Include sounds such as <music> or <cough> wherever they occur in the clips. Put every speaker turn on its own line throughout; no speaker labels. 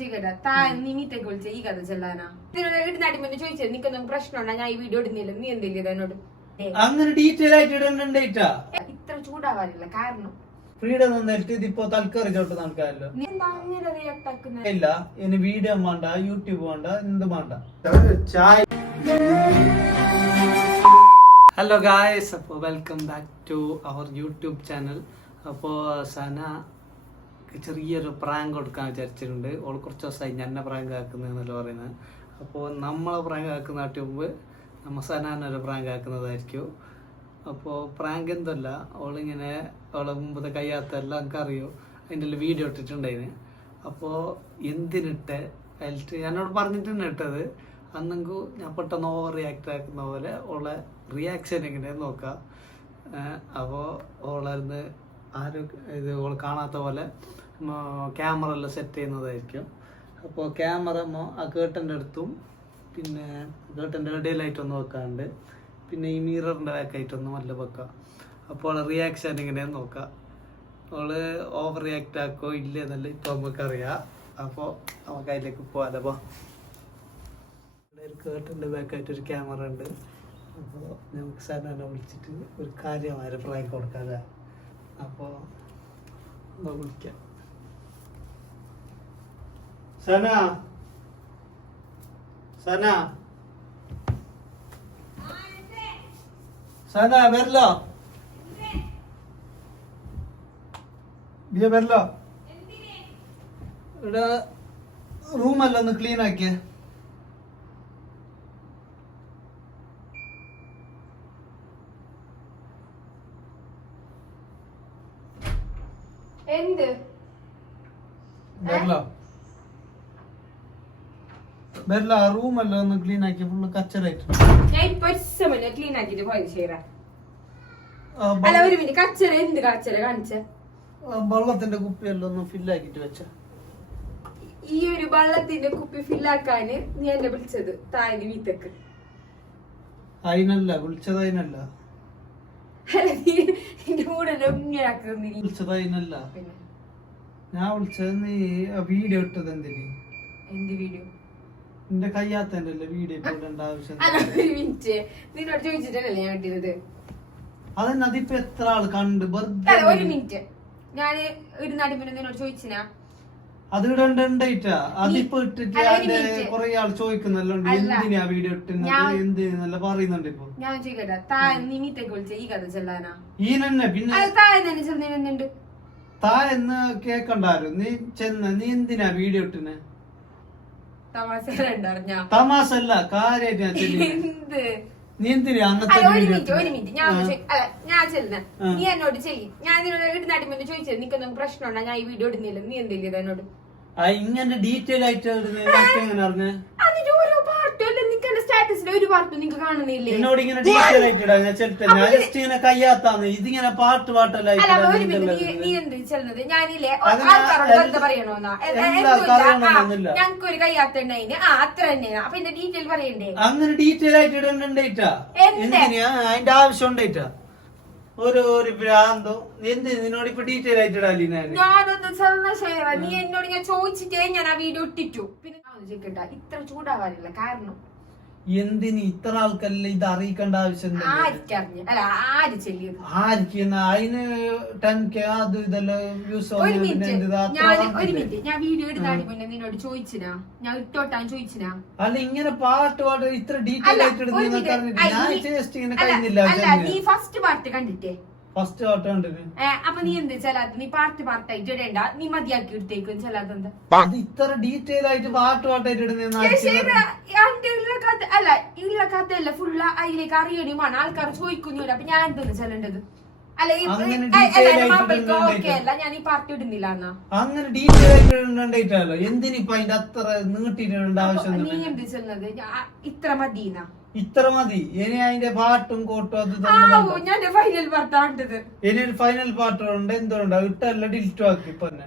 ചോദിക്കട്ടെ താൻ നിമിത്തൊക്കെ വിളിച്ച ഈ കഥ ചെല്ലാനാ. ഇതിനോട് ഇടുന്നാട്ടി മുന്നേ ചോദിച്ചത് നിനക്കൊന്നും പ്രശ്നമുണ്ടോ? ഞാൻ ഈ വീഡിയോ ഇടുന്നില്ല. നീ എന്തില്ല എന്നോട്?
അങ്ങനെ ഡീറ്റെയിൽ ആയിട്ട് ഇടണ്ടേറ്റാ
ഇത്ര ചൂടാവാനില്ല കാരണം?
ഫ്രീഡം നിന്നിട്ട് ഇതിപ്പോ തൽക്കാലം ചോട്ട് നടക്കാമല്ലോ.
നീ എന്താ അങ്ങനെ റിയാക്ട് ആക്കുന്നത്
ഇല്ല. ഇനി വീഡിയോ വേണ്ട യൂട്യൂബ് വേണ്ട എന്ത് വേണ്ട. ചായ. ഹലോ ഗായ്സ് അപ്പോൾ welcome back to our YouTube channel അപ്പോ സന ചെറിയൊരു പ്രാങ്ക് കൊടുക്കാൻ വിചാരിച്ചിട്ടുണ്ട്. ഓൾ കുറച്ച് ദിവസമായി എന്നെ പ്രാങ്ക് ആക്കുന്നതെന്നല്ല പറയുന്നത്. അപ്പോൾ നമ്മളെ പ്രാങ്ക് ആക്കുന്നതിന് മുമ്പ് നമ്മ സനാനൊരു പ്രാങ്ക് ആക്കുന്നതായിരിക്കും. അപ്പോൾ പ്രാങ്ക് എന്തല്ല ഓളിങ്ങനെ ഓളെ മുമ്പത്തെ കയ്യാത്തെല്ലാം എനിക്കറിയോ. അതിന്റെ വീഡിയോ ഇട്ടിട്ടുണ്ടായിന്. അപ്പോൾ എന്തിനിട്ട് അതിലിട്ട് ഞാനോട് പറഞ്ഞിട്ടുണ്ട് ഇട്ടത്. അന്നെങ്കിൽ ഞാൻ പെട്ടെന്ന് ഓവർ റിയാക്ട് ആക്കുന്ന പോലെ ഓളെ റിയാക്ഷൻ എങ്ങനെയാന്ന് നോക്കാം. അപ്പോൾ ഓളന്ന് ആരും ഇത് കാണാത്ത പോലെ ക്യാമറ എല്ലാം സെറ്റ് ചെയ്യുന്നതായിരിക്കും. അപ്പോൾ ക്യാമറ ആ കേട്ടന്റെ അടുത്തും പിന്നെ കേട്ടന്റെ ഇടയിലായിട്ടൊന്ന് വെക്കാണ്ട് പിന്നെ ഈ മിററിന്റെ ബാക്കായിട്ടൊന്നും നല്ല വെക്കാം. അപ്പോൾ റിയാക്ഷൻ എങ്ങനെയാന്ന് നോക്കാം. അവൾ ഓവർ റിയാക്ട് ആക്കോ ഇല്ല എന്നല്ല ഇപ്പോൾ നമുക്കറിയാം അപ്പോൾ നമുക്ക് അതിലേക്ക് പോകാലോ അപ്പോൾ ഇവിടെ ഒരു കേട്ടന്റെ ബാക്കായിട്ട് ഒരു ക്യാമറ ഉണ്ട്. അപ്പോൾ നമുക്ക് സാറിനെ വിളിച്ചിട്ട് ഒരു കാര്യമായ പ്രായം കൊടുക്കാതെ അപ്പോൾ വിളിക്കാം. സന. സന. സന വരല്ലോ ബിയ വരല്ലോ ഇവിടെ റൂമെല്ലാം ഒന്ന് ക്ലീൻ ആക്കിയേ
എന്ത്?
റൂമെല്ലാം ഒന്ന് ക്ലീൻ ആക്കി ഫുള്ള് കച്ചറായിട്ട്
ഞാൻ ഇപ്പൊ ഒരു സമയം ക്ലീൻ ആക്കിട്ട് പോയത് ശരിയാ അല്ല ഒരു മിനിറ്റ് കച്ചറ എന്ത് കച്ചറ? കാണിച്ച.
വെള്ളത്തിന്റെ കുപ്പിയെല്ലാം ഒന്ന് ഫില്ലാക്കിട്ട് വെച്ച.
ഈ ഒരു വെള്ളത്തിന്റെ കുപ്പി ഫില്ലാക്കാന് നീ എന്നെ വിളിച്ചത് താഴെ വീത്തക്ക്
അതിനല്ല വിളിച്ചത് അതിനല്ല
എന്റെ കൂടെ ഇങ്ങനെ
ഞാൻ വിളിച്ചത് നീ വീഡിയോ ഇട്ടത് എന്തിന്?
എന്ത് വീഡിയോ
നിന്റെ കയ്യാത്തന്റെ വീഡിയോ ഇടേണ്ട ആവശ്യം?
മിനിറ്റ് നിന്നോട് ചോദിച്ചിട്ടല്ലേ ഞാൻ ഇട്ടത്
അതന്നെ അതിപ്പോ എത്ര ആൾ കണ്ട്?
ഒരു മിനിറ്റ് ഞാൻ ഒരു നടിപ്പിനെ നിന്നോട് ചോദിച്ചിനാ?
അത് ഇടണ്ടായിട്ടാ അതിപ്പോ ഇട്ടിട്ട് അതിന്റെ കൊറേ ആൾ ചോദിക്കുന്നല്ലോ എന്തിനാ വീഡിയോ ഇട്ടുന്നത്? എന്ത് പറയുന്നുണ്ട് ഇപ്പൊ.
ഞാൻ ചോദിക്കട്ടെ? ഈ കഥ ചെല്ലാനാ?
ഈ തന്നെ പിന്നെ താ എന്ന് കേക്കണ്ടാരും? നീ ചെന്ന നീ എന്തിനാ വീഡിയോ ഇട്ടുന്നെ?
തമാശ തമാശല്ല
തമാശ അല്ല കാര്യായിട്ട് ഞാൻ. <laughs> നീ എന്തിനാ അങ്ങനത്തെ
ഒരു മിനിറ്റ് ഒരു മിനിറ്റ് ഞാൻ ഒന്ന് അല്ല ഞാൻ ചെല്ലുന്ന.
ആ.
നീ എന്നോട് ചെല്ലി. ഞാൻ നിന്നോട് ഇടുന്നാട്ടി മുന്നേ ചോദിച്ചത് നിനക്കൊന്നും പ്രശ്നമുണ്ടോ? ഞാൻ ഈ വീഡിയോ ഇടുന്നില്ല. നീ എന്തില്ല എന്നോട്?
ആ ഇങ്ങനെ ഡീറ്റെയിൽ ആയിട്ട് എങ്ങനെ അറിഞ്ഞ്
ഓരോ പാർട്ടും അല്ല നിനക്ക് ഒരു പാർട്ട് നിങ്ങൾ കാണുന്നില്ലേ?
എന്നോട് ഇങ്ങനെ ഞാൻ ചെലുത്ത ഞാൻ ജസ്റ്റ് ഇങ്ങനെ കയ്യാത്താന്ന്. ഇതിങ്ങനെ പാട്ട് പാട്ടല്ല
അല്ല അപ്പൊ ഒരു
ഇട്ടിടാൻ
നീ നീ എന്ത് ചെല്ലുന്നത് ഞാനില്ലേ ആൾക്കാരോട് വെറുതെ പറയണോന്നാ ഞങ്ങൾക്ക്
എല്ലാ
ഒരു കയ്യാത്തുണ്ടായിന് ആ അത്ര തന്നെ അപ്പൊ എന്റെ ഡീറ്റെയിൽ പറയണ്ടേ?
അങ്ങനെ ഡീറ്റെയിൽ ആയിട്ട്
എന്ത്?
എന്തിനാ? അതിന്റെ ആവശ്യം ഉണ്ടായിട്ടാ. ഒരു ഒരു ഭ്രാന്തോ. എന്ത്? നിന്നോട് ഇപ്പൊ ഡീറ്റെയിൽ ആയിട്ട് ഇടാലി ഞാൻ
ഞാനൊന്ന് ചെന്ന ഷെയർ നീ എന്നോട് ഞാൻ ചോദിച്ചിട്ടേ ഞാൻ ആ വീഡിയോ ഇട്ടിട്ടു. പിന്നെ ഞാൻ ഒന്ന് ചോദിക്കട്ടെ. ഇത്ര ചൂടാവാനില്ല കാരണം
എന്തിന് ഇത്ര ആൾക്കല്ല ഇത് അറിയിക്കേണ്ട ആവശ്യം ആർക്ക് അതിന് ടെൻ കെ അത് ഇതെല്ലാം വ്യൂസ്
ചോദിച്ചിനാ?
അല്ല ഇങ്ങനെ പാട്ട് പാട്ട് ഇത്ര ഡീറ്റെയിൽ ആയിട്ട് ഞാൻ കഴിഞ്ഞില്ല
നീ ഫസ്റ്റ് പാട്ട് കണ്ടിട്ടേ.
ഫസ്റ്റ് പാർട്ട് കണ്ടിന്
അപ്പൊ നീ എന്ത് ചെല്ലാത്ത നീ പാർട്ട് പാർട്ടായിട്ട് ഇടേണ്ട. നീ മതിയാക്കി എടുത്തേക്കും ചെല്ലാത്ത
അത് ഇത്ര ഡീറ്റെയിൽ ആയിട്ട് പാർട്ട് പാട്ടായിട്ട് ഇടുന്ന
അല്ല ഉള്ള കഥയല്ല ഫുള്ള അതിലേക്ക് അറിയണിയുമാണ് ആൾക്കാർ ചോദിക്കുന്നില്ല അപ്പൊ ഞാൻ എന്തെന്ന് ചെല്ലേണ്ടത്
അങ്ങനെ ആയിട്ട്
പാർട്ടി
ഡീറ്റെയിൽ ആയിട്ട് ഇടണ്ടായിട്ടല്ലോ എന്തിനിപ്പൊ അതിന്റെ അത്ര നീട്ടിയിടേണ്ട ആവശ്യം
നീ എന്ത് ചെല്ലുന്നത് ഇത്ര മതിന്നാ.
ഇത്ര മതി. ഇനി അതിന്റെ പാട്ടും കോട്ടും അത്
ഓ, ഞാൻ ഫൈനൽ പാർട്ടാണ്ടത്
ഇനി ഒരു ഫൈനൽ പാട്ടുണ്ട് എന്തുകൊണ്ട് ഇട്ടല്ല ഡിലിറ്റ് ആക്കി ഇപ്പൊ തന്നെ.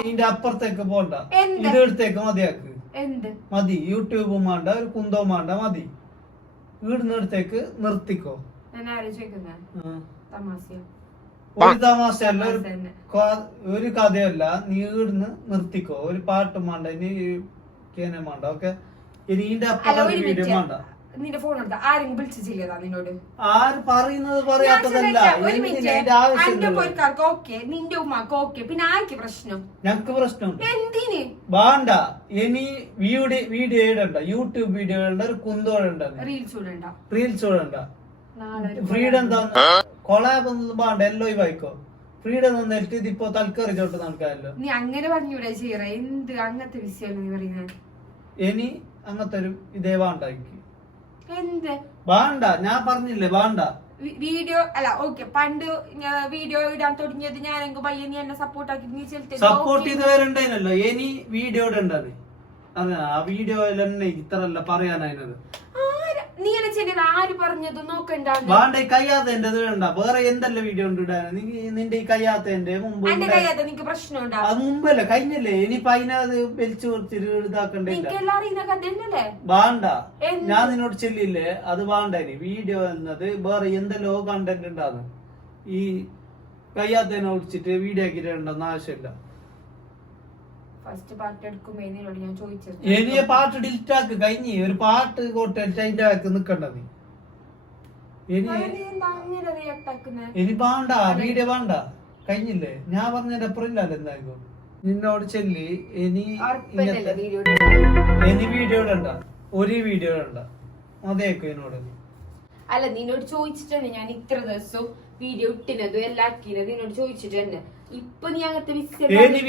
ഇതിന്റെ അപ്പുറത്തേക്ക് പോണ്ട? ഇത് എടുത്തേക്ക് മതിയാക്ക്.
എന്ത്?
മതി. യൂട്യൂബും വേണ്ട ഒരു കുന്തവും വേണ്ട മതി. ഇവിടുന്ന് എടുത്തേക്ക് നിർത്തിക്കോ.
ഞാൻ
ആ.
തമാശ
ഒരു തമാശ അല്ല ഒരു കഥയല്ല. നീ ഇവിടുന്ന് നിർത്തിക്കോ. ഒരു പാട്ടും വേണ്ട ഇനി കേനം വേണ്ട ഓക്കെ?
നിന്റെ ഫോൺ എടുത്ത ആരെങ്കിലും വിളിച്ചില്ലതാ നിന്നോട് എന്റെ ഓക്കെ. നിന്റെ ഉമ്മാക്ക് ഓക്കെ. പിന്നെ ആർക്ക് പ്രശ്നം?
ഞങ്ങക്ക് പ്രശ്നം
എന്തിന്?
വേണ്ട. ഇനി വീഡിയോ വീഡിയോ ഇടണ്ട. യൂട്യൂബ് വീഡിയോ ഇടണ്ട. ഒരു
റീൽസ് ഇടണ്ട.
റീൽസ് ഇടണ്ട. ഫ്രീഡം കൊളാബ് ഒന്നും വേണ്ട. എല്ലോ വായിക്കോ ഫ്രീഡം തന്നിട്ട് ഇതിപ്പോ തൽക്കാരി ചോട്ട് നടക്കാമല്ലോ.
നീ അങ്ങനെ പറഞ്ഞൂടെ ചെയ്യറ? എന്ത് അങ്ങനത്തെ വിഷയം നീ പറയുന്നത്?
ഇനി അങ്ങനത്തെ ഒരു ഇതേ വേണ്ട എനിക്ക്.
എന്ത്?
വേണ്ട ഞാൻ പറഞ്ഞില്ലേ വേണ്ട.
വീഡിയോ അല്ല ഓക്കെ പണ്ട് വീഡിയോ ഇടാൻ തുടങ്ങിയത് ഞാൻ പയ്യ നീ എന്നെ സപ്പോർട്ട് ആക്കി നീ ചെലുത്തി
സപ്പോർട്ട് ചെയ്ത് വരണ്ടേനല്ലോ ഇനി വീഡിയോ ഇടണ്ടത്. അതെ ആ വീഡിയോയിൽ തന്നെ ഇത്രല്ല അല്ല
ആര് നീ എന്നെ ചെല്ലിയത് ആര് പറഞ്ഞത്? നോക്കണ്ട
വേണ്ട കയ്യാത്തന്റെ വേണ്ട. വേറെ എന്തെല്ലാം വീഡിയോ ഉണ്ട് ഇടാൻ? നീ നിന്റെ ഈ കയ്യാത്തന്റെ മുമ്പ്
എന്റെ കയ്യാത്ത നിനക്ക് പ്രശ്നമുണ്ടാ
അത് മുമ്പല്ലേ? കഴിഞ്ഞല്ലേ? ഇനിയിപ്പൊ അതിനകത്ത് വലിച്ചു കുറച്ചിട്ട്
അറിയുന്ന
വേണ്ട? ഞാൻ നിന്നോട് ചെല്ലില്ലേ? അത് വേണ്ട ഇനി. വീഡിയോ എന്നത് വേറെ എന്തെല്ലോ കണ്ടന്റ് ഉണ്ടാകും ഈ കയ്യാത്തേനെ ഒളിച്ചിട്ട് വീഡിയോ ആക്കിയിട്ടുണ്ടെന്ന് ആവശ്യമില്ല
ഫസ്റ്റ് പാർട്ട് എടുക്കുമ്പോ ഞാൻ ചോദിച്ചത്?
ഇനി പാട്ട് ഡിലിറ്റ് ആക്ക് കഴിഞ്ഞ് ഒരു പാട്ട് കൊട്ടിട്ട് അതിന്റെ അകത്ത് നിക്കണ്ടത് ഇനി ഇനി വേണ്ട വീഡിയോ വേണ്ട. കഴിഞ്ഞില്ലേ? ഞാൻ പറഞ്ഞതിന്റെ അപ്പുറം ഇല്ലല്ലോ എന്തായാലും. നിന്നോട് ചെല്ലി ഇനി ഇനി വീഡിയോ ഇടണ്ട. ഒരു വീഡിയോ ഇടണ്ട. അതേക്കും എന്നോട്
അല്ല നിന്നോട് ചോദിച്ചിട്ടാണ് ഞാൻ ഇത്ര ദിവസവും വീഡിയോ ഇട്ടിനതും എല്ലാം ആക്കിനത് നിന്നോട് ചോദിച്ചിട്ട് തന്നെ ഇപ്പൊ നീ അങ്ങനത്തെ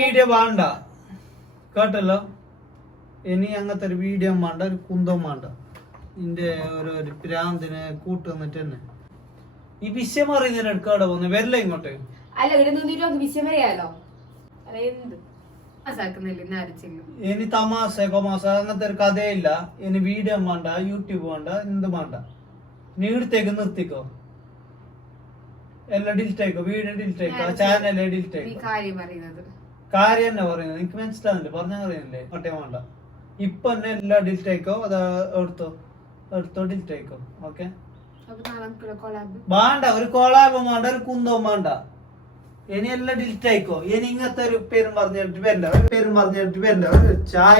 വീഡിയോ വേണ്ട. കേട്ടല്ലോ? ഇനി അങ്ങനത്തെ ഒരു വീഡിയോ വേണ്ട ഒരു കുന്തം വേണ്ട നിന്റെ ഒരു ഒരു പ്രാന്തിനെ കൂട്ട് വന്നിട്ട് തന്നെ. ഈ വിഷയം അറിയുന്നതിന് എടുക്കാടെ പോന്നെ വരില്ല ഇങ്ങോട്ട്.
അല്ല ഇവിടെ നിന്നിട്ട് വിഷയം അറിയാലോ? അല്ല എന്ത്?
ഇനി തമാശ കൊമാശ അങ്ങനത്തെ ഒരു കഥയില്ല. ഇനി വീഡിയോ വേണ്ട യൂട്യൂബ് വേണ്ട എന്ത് വേണ്ട നീ ഇടത്തേക്ക് നിർത്തിക്കോ. എല്ലാം ഡിലിറ്റ് ആയിക്കോ? വീഡിയോ ഡിലിറ്റ് ആയിക്കോ? ചാനൽ ഡിലിറ്റ് ആയിക്കോ?
കാര്യം
തന്നെ പറയുന്നത്. എനിക്ക് മനസ്സിലാവുന്നില്ല. പറഞ്ഞാൽ അറിയുന്നില്ലേ. ഒട്ടേ വേണ്ട ഇപ്പൊ തന്നെ എല്ലാ ഡിലിറ്റ് ആയിക്കോ അതാ എടുത്തോ? എടുത്തോ ഡിലിറ്റ് ആയിക്കോ ഓക്കെ വേണ്ട. ഒരു കോളാബും വേണ്ട. ഒരു കുന്തവും വേണ്ട. ഇനി എല്ലാം ആയിക്കോ ഇനി ഇങ്ങനത്തെ ഒരു പേരും പറഞ്ഞിട്ട് വരണ്ട. ഒരു പേരും പറഞ്ഞിട്ട് വരണ്ട. ഒരു ചായ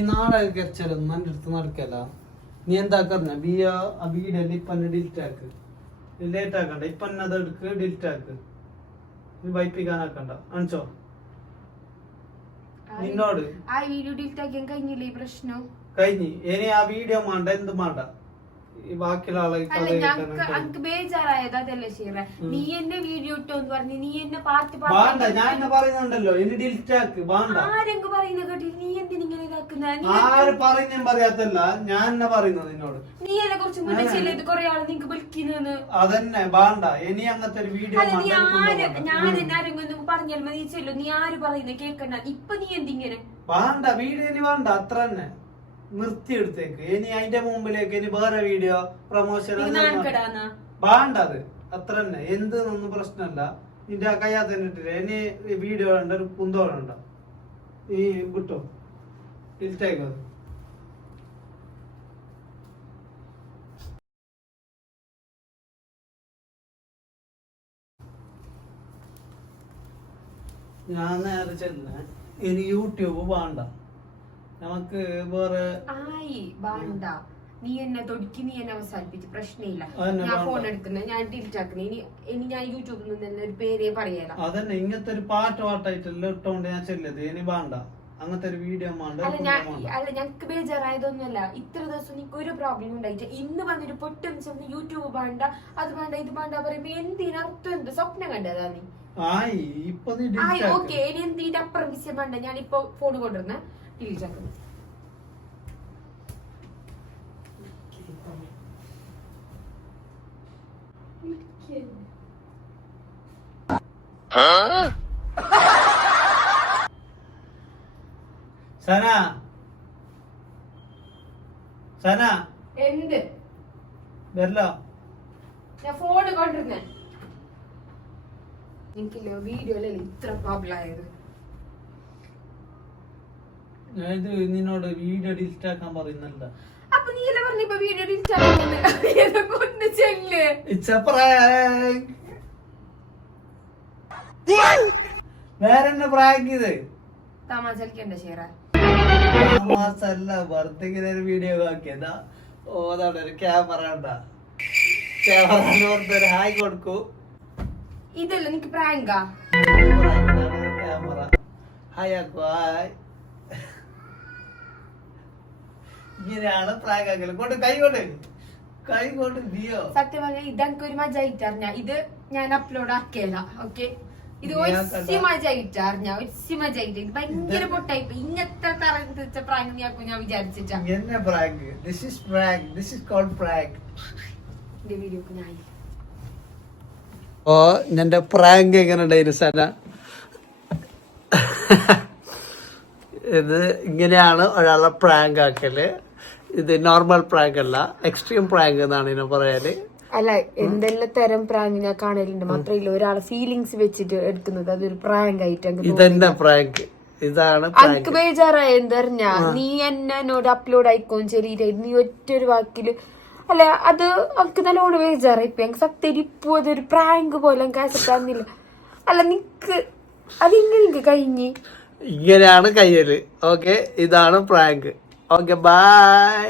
നാടക കരച്ചാലൊന്നും എന്റെ അടുത്ത് നടക്കല്ല. നീ എന്താ പറഞ്ഞ? ബി ആ വീടല്ലേ ഇപ്പൊ ഡിലിറ്റ് ആക്ക്. ലേറ്റ് ആക്കണ്ട. ഇപ്പൊ തന്നെ അത് എടുക്ക് ഡിലിറ്റ് ആക്ക്. നീ വൈപ്പിക്കാനാക്കണ്ട. അണിച്ചോ? നിന്നോട്.
ആ വീഡിയോ ഡിലിറ്റ് ആക്കിയാൽ കഴിഞ്ഞില്ലേ പ്രശ്നം?
കഴിഞ്ഞു. ഇനി ആ വീഡിയോ മാണ്ട എന്ത് വേണ്ട
അനക്ക് ബേജാറായത് അതല്ലേ ശരി നീ എന്നെ വീഡിയോ പറഞ്ഞു നീ എന്നെ പാർട്ടി
വേണ്ട ഞാൻ എന്നെ പറയുന്നുണ്ടല്ലോ ഇനി ഡിലീറ്റ് ആക്ക് വേണ്ട
ആരെങ്ക് പറയുന്ന കേട്ടി? നീ എന്തിനിങ്ങനെ ഇതാക്കുന്ന നീ
ആര് പറയുന്നേം പറയാത്തല്ല ഞാൻ എന്നെ പറയുന്നത് നിന്നോട്.
നീ എന്നെ കുറിച്ച് മുന്നേ ചെല്ലത് കൊറേ ആൾ നിങ്ങക്ക് വിളിക്കുന്നു
അതന്നെ വേണ്ട ഇനി അങ്ങനത്തെ ഒരു വീഡിയോ
ഞാൻ
ഉം.
എന്നെ ആരെങ്കിലും പറഞ്ഞാൽ മതി. നീ ചെല്ലു. നീ ആര് കേക്കണ്ട. ഇപ്പൊ നീ എന്തിങ്ങനെ?
വേണ്ട വീഡിയോ വേണ്ട. അത്ര തന്നെ. നിർത്തി എടുത്തേക്ക് ഇനി അതിന്റെ മുമ്പിലേക്ക് ഇനി വേറെ വീഡിയോ പ്രൊമോഷൻ
വേണ്ടത്
വേണ്ട അത്. അത്ര തന്നെ. എന്ത് ഒന്നും പ്രശ്നമല്ല. നിന്റെ ആ കയ്യാത്ത ഇട്ടില്ല? ഇനി വീഡിയോ ഉണ്ട് ഒരു കുന്തോളുണ്ട് ഈ വിട്ടോ ഇട്ടേക്കോ ഞാൻ നേരെ ചെന്ന് ഇനി യൂട്യൂബ് വേണ്ട. നമുക്ക് വേറെ
ആയി വേണ്ട നീ എന്നെ തൊടുക്കി നീ എന്നെ അവസാനിപ്പിച്ച്. പ്രശ്നമില്ല. ഞാൻ ഫോൺ എടുക്കുന്ന ഞാൻ ഡിലീറ്റ് ആക്കുന്ന. ഇനി ഇനി ഞാൻ യൂട്യൂബിൽ നിന്ന് തന്നെ ഒരു പേരേ പറയല.
അതന്നെ ഇങ്ങനത്തെ ഒരു പാട്ട് പാട്ടായിട്ടല്ല ഇട്ടോണ്ട് ഞാൻ ചെല്ലത് ഇനി വേണ്ട അങ്ങനത്തെ ഒരു വീഡിയോ
അല്ല ഞാൻ അല്ല ഞങ്ങൾക്ക് ബേജാറായതൊന്നുമല്ല. ഇത്ര ദിവസം നിനക്ക് ഒരു പ്രോബ്ലം ഉണ്ടായിട്ട് ഇന്ന് വന്നിട്ട് പൊട്ടും ചെന്ന് യൂട്യൂബ് വേണ്ട അത് വേണ്ട ഇത് വേണ്ട പറയുമ്പോ എന്തിനർത്ഥം എന്ത്? സ്വപ്നം കണ്ടതാ നീ.
ആയി.
ഓക്കെ ഇനി എന്തിന്റെ അപ്പുറം വിഷയം വേണ്ട? ഞാൻ ഇപ്പൊ ഫോൺ കൊണ്ടുവരുന്ന. ആക്കുന്നു
സന സന
എന്ത്?
വരലോ
ഞാൻ ഫോൺ കൊണ്ടിരുന്നേ. എനിക്കില്ല വീഡിയോയിലല്ലേ ഇത്ര പ്രോബ്ലം ആയത്?
ഇത് നിന്നോട് വീഡിയോ ഡിലീറ്റ് ആക്കാൻ പറയുന്നല്ല
അപ്പൊ നീ എല്ലാം പറഞ്ഞു ഇപ്പൊ വീഡിയോ ഡിലീറ്റ് കൊണ്ട് ചെല്ലേ.
വേറെ എന്നെ പ്രാങ്ക് ഇത്?
തമാശ കളിക്കണ്ട ഷെയറ
മാസല്ല ബർത്ത്ഡേക്ക് ഒരു വീഡിയോ ആക്കിയതാ. ഓതാണ് ഒരു ക്യാമറ ഉണ്ടാ ക്യാമറ ഒരു ഹായ് കൊടുക്കൂ.
ഇതല്ല നിനക്ക് പ്രാങ്കാ
ക്യാമറ ഹായ് ആക്കു ഹായ് ഇങ്ങനെയാണ് പ്രാങ്ക് ആക്കൽ കൊണ്ട് കൈ കൊണ്ട് കൈ കൊണ്ട് ദിയോ.
സത്യം പറഞ്ഞാൽ ഇതെനിക്ക് ഒരു മജ ഇറ്റാർഞ്ഞ ഇത് ഞാൻ അപ്ലോഡ് ആക്കിയല്ല ഓക്കെ ഇത്
ഞാൻ
മജ മജായിട്ട് അറിഞ്ഞ മജ ഇത് ഭയങ്കര പൊട്ടായി. ഇങ്ങനത്തെ തറച്ച പ്രാങ്ക് ഞാൻ ഞാൻ വിചാരിച്ചിട്ടാ.
എന്നെ prank. This is prank. This is called prank.
എന്റെ വീഡിയോ ഞാൻ
ഓ നിന്റെ പ്രാങ്ക് എങ്ങനെ ഉണ്ടായിരുന്നു സന? ഇത് ഇങ്ങനെയാണ് ഒരാളെ പ്രാങ്ക് ആക്കൽ. ഇത് നോർമൽ പ്രാങ്ക് അല്ല എക്സ്ട്രീം പ്രാങ്ക് എന്നാണ് ഇതിനെ പറയാൽ
അല്ല എന്തെല്ലാം തരം പ്രാങ്ക് ഞാൻ കാണലുണ്ട് മാത്രമല്ല ഒരാളെ ഫീലിങ്സ് വെച്ചിട്ട് എടുക്കുന്നത് അതൊരു പ്രാങ്ക് ആയിട്ട് തോന്നി.
പ്രാങ്ക് ഇതാണ്
അനക്ക് ബേജാറായ എന്തറിഞ്ഞ? നീ എന്നെ എന്നോട് അപ്ലോഡ് ആയിക്കോൻ ചെറിയ നീ ഒറ്റൊരു വാക്കിൽ അല്ല അത് എനിക്ക് നല്ലോണം ബേജാറായി ഇപ്പൊ എനിക്ക് അതൊരു പ്രാങ്ക് പോലെ എനിക്ക് ആക്സെപ്റ്റ് ആകുന്നില്ല അല്ല നിക്ക് അതിങ്ങനെ എനിക്ക് കഴിഞ്ഞ്?
ഇങ്ങനെയാണ് കയ്യൽ. ഓക്കെ ഇതാണ് പ്രാങ്ക് ഓക്കെ ബൈ